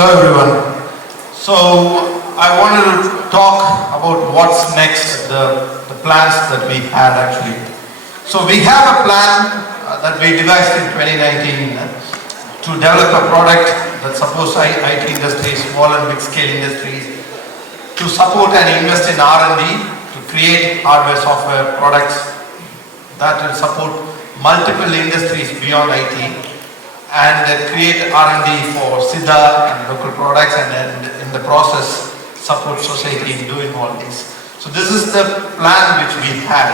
Hello everyone. So I wanted to talk about what's next, the plans that we had actually. So we have a plan that we devised in 2019 to develop a product that supports IT industries, small and big scale industries, to support and invest in R&D, to create hardware, software products that will support multiple industries beyond IT, and create R&D for SIDA and local products, and then in the process support society in doing all this. So this is the plan which we had,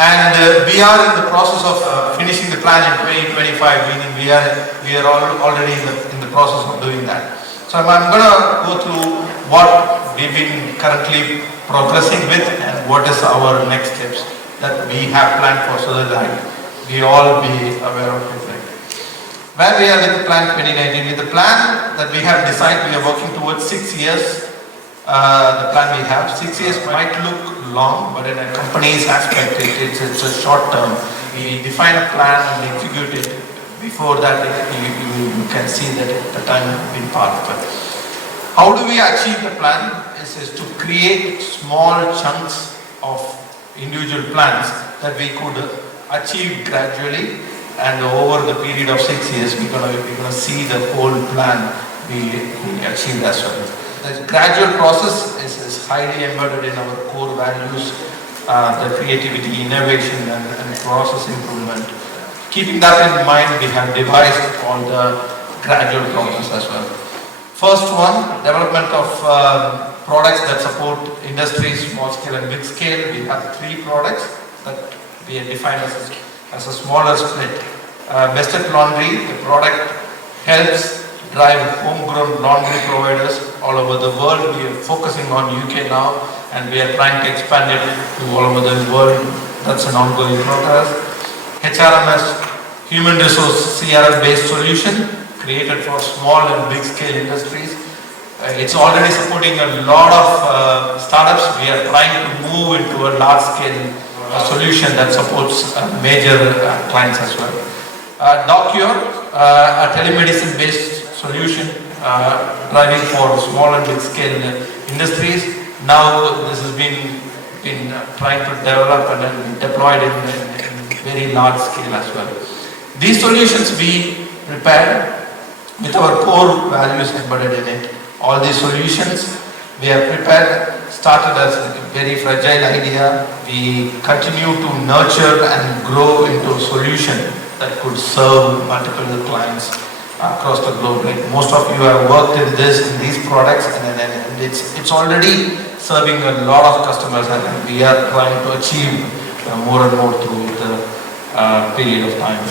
and we are in the process of finishing the plan in 2025, meaning we are already in the process of doing that. So I'm going to go through what we've been currently progressing with and what is our next steps that we have planned for, so that we all be aware of it. Where we are with the plan 2019, with the plan that we have decided, we are working towards 6 years. The plan we have, 6 years might look long, but in a company's aspect, it's a short term. We define a plan and execute it. Before that, you can see that the time has been passed. How do we achieve the plan? Is to create small chunks of individual plans that we could achieve gradually. And over the period of 6 years, we're gonna see the whole plan be achieved as well. The gradual process is highly embedded in our core values, the creativity, innovation, and process improvement. Keeping that in mind, we have devised all the gradual process as well. First one, development of products that support industries, small scale and big scale. We have 3 products that we have defined as a smaller split. Bested Laundry, the product helps drive homegrown laundry providers all over the world. We are focusing on UK now, and we are trying to expand it to all over the world. That's an ongoing progress. HRMS, human resource CRM based solution created for small and big scale industries. It's already supporting a lot of startups. We are trying to move into a large scale solution that supports major clients as well. Docure, a telemedicine based solution driving for small and big scale industries. Now this has been trying to develop and then deployed in very large scale as well. These solutions we prepared with our core values embedded in it. All these solutions we have prepared started as a very fragile idea. We continue to nurture and grow into a solution that could serve multiple clients across the globe. Like most of you have worked in these products, and it's already serving a lot of customers, and we are trying to achieve more and more through the period of time.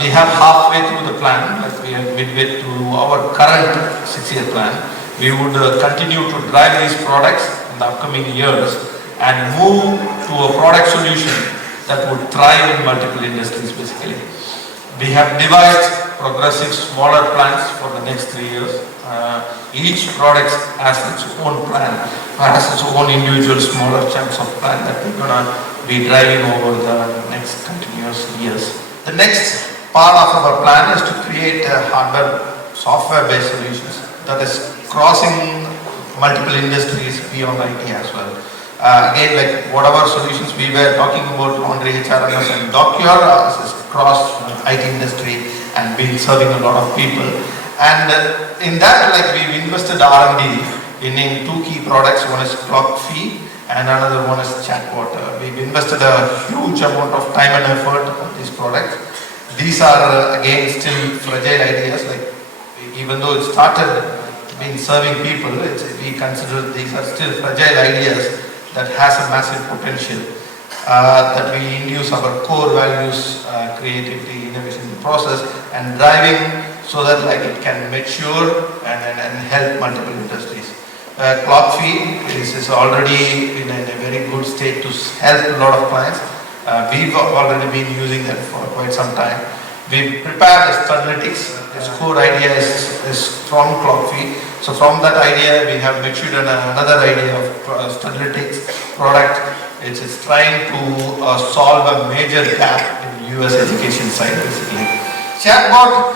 We have halfway through the plan, like we are midway through our current 6-year plan. We would continue to drive these products in the upcoming years and move to a product solution that would thrive in multiple industries basically. We have devised progressive smaller plans for the next 3 years. Each product has its own plan, has its own individual smaller chunks of plan that we're going to be driving over the next continuous years. The next part of our plan is to create hardware, software based solutions that is crossing multiple industries beyond IT as well. Again, like whatever solutions we were talking about, laundry, HRMS and Docure is crossed IT industry and been serving a lot of people. And in that, like we've invested R&D in 2 key products. One is Clock Fee and another one is Chatbot. We've invested a huge amount of time and effort on these products. These are again still fragile ideas. Like even though it started being serving people, we consider these are still fragile ideas that has a massive potential, that we induce our core values, creativity, innovation process, and driving so that like it can mature and help multiple industries. Clock Fee is already in a very good state to help a lot of clients. We've already been using that for quite some time. We prepared Studlytics. Its core idea is from Clock Fee. So from that idea, we have matured another idea of Studlytics product. It's trying to solve a major gap in US education side basically. Chatbot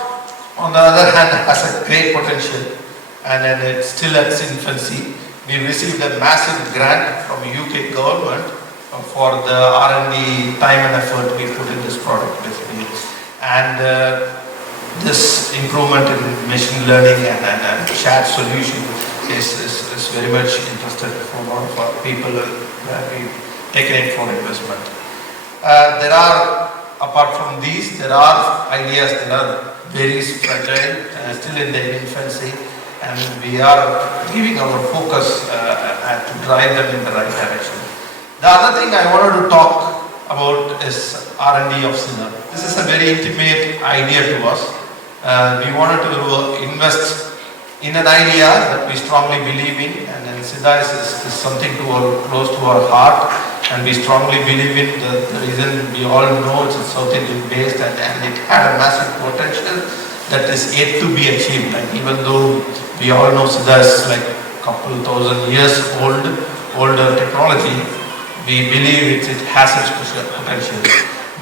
on the other hand, has a great potential, and then it's still at its infancy. We received a massive grant from the UK government for the R&D time and effort we put in this product basically. And this improvement in machine learning and shared solution is very much interested for a lot of our people where we've taken it for investment. There are, apart from these, there are ideas that are very fragile, still in their infancy, and we are giving our focus to drive them in the right direction. The other thing I wanted to talk about is R&D of SIDA. This is a very intimate idea to us. We wanted to invest in an idea that we strongly believe in, and then SIDA is something close to our heart, and we strongly believe in. The reason we all know it's South Indian based, and it had a massive potential that is yet to be achieved. Like, even though we all know SIDA is like a couple thousand years older technology, we believe it has its potential.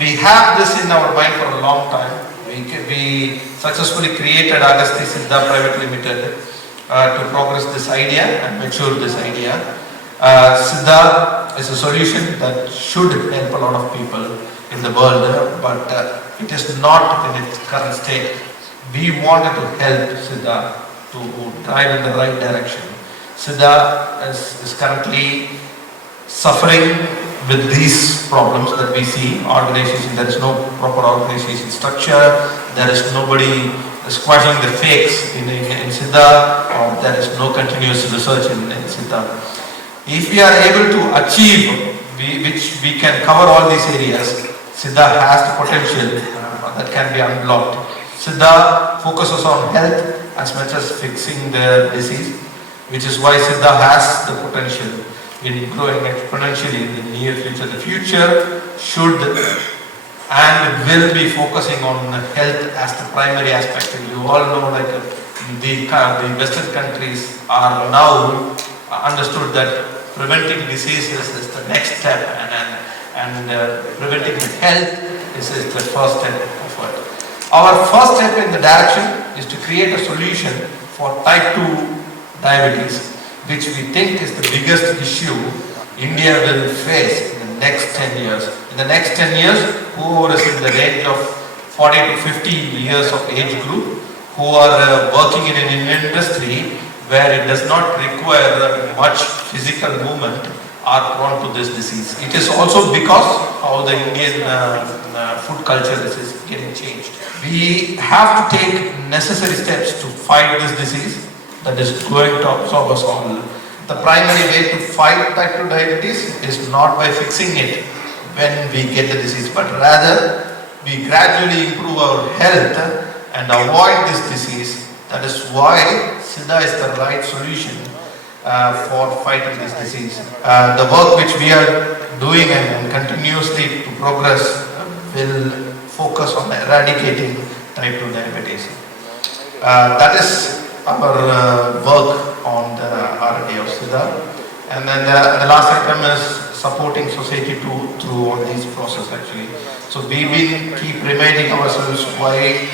We have this in our mind for a long time. We successfully created Agasti Siddha Private Limited to progress this idea and mature this idea. Siddha is a solution that should help a lot of people in the world, but it is not in its current state. We wanted to help Siddha to drive in the right direction. Siddha is currently suffering with these problems that we see. Organization, there is no proper organization structure, there is nobody squashing the fakes in Siddha, or there is no continuous research in Siddha. If we are able to achieve, which we can cover all these areas, Siddha has the potential that can be unblocked. Siddha focuses on health as much as fixing the disease, which is why Siddha has the potential in growing exponentially in the near future. The future should and will be focusing on health as the primary aspect. And you all know, like the Western countries are now understood that preventing diseases is the next step, and preventing health is the first step of it. Our first step in the direction is to create a solution for type 2 diabetes, which we think is the biggest issue India will face in the next 10 years. In the next 10 years, whoever is in the range of 40 to 50 years of age group, who are working in an industry where it does not require much physical movement, are prone to this disease. It is also because how the Indian food culture is getting changed. We have to take necessary steps to fight this disease that is going to absorb us all. The primary way to fight type 2 diabetes is not by fixing it when we get the disease, but rather we gradually improve our health and avoid this disease. That is why Siddha is the right solution for fighting this disease. The work which we are doing and continuously to progress will focus on eradicating type 2 diabetes. That is our work on the R&D of Siddha. And then the last item is supporting society through all these processes actually. So we will keep reminding ourselves why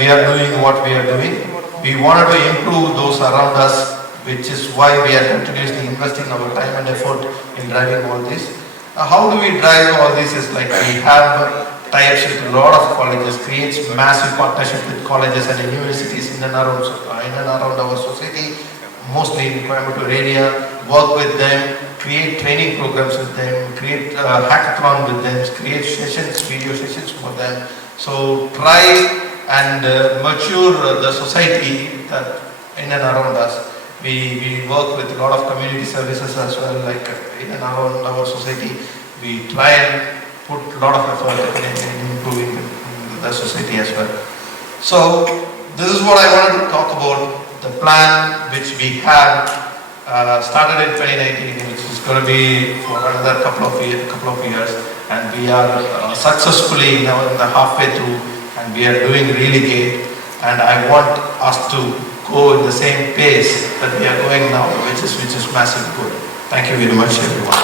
we are doing what we are doing. We wanted to improve those around us, which is why we are continuously investing our time and effort in driving all this. How do we drive all this? Is like we have tie-ups with a lot of colleges, creates massive partnership with colleges and universities in and around our society, mostly in Coimbatore area, work with them, create training programs with them, create hackathon with them, create sessions, video sessions for them. So try and mature the society that in and around us. We work with a lot of community services as well, like in and around our society. We try and put a lot of effort in improving the society as well. So this is what I wanted to talk about, the plan which we have started in 2019, which is going to be for another couple of years, and we are successfully now in the halfway through, and we are doing really great. And I want us to go in the same pace that we are going now, which is massive good. Thank you very much, everyone.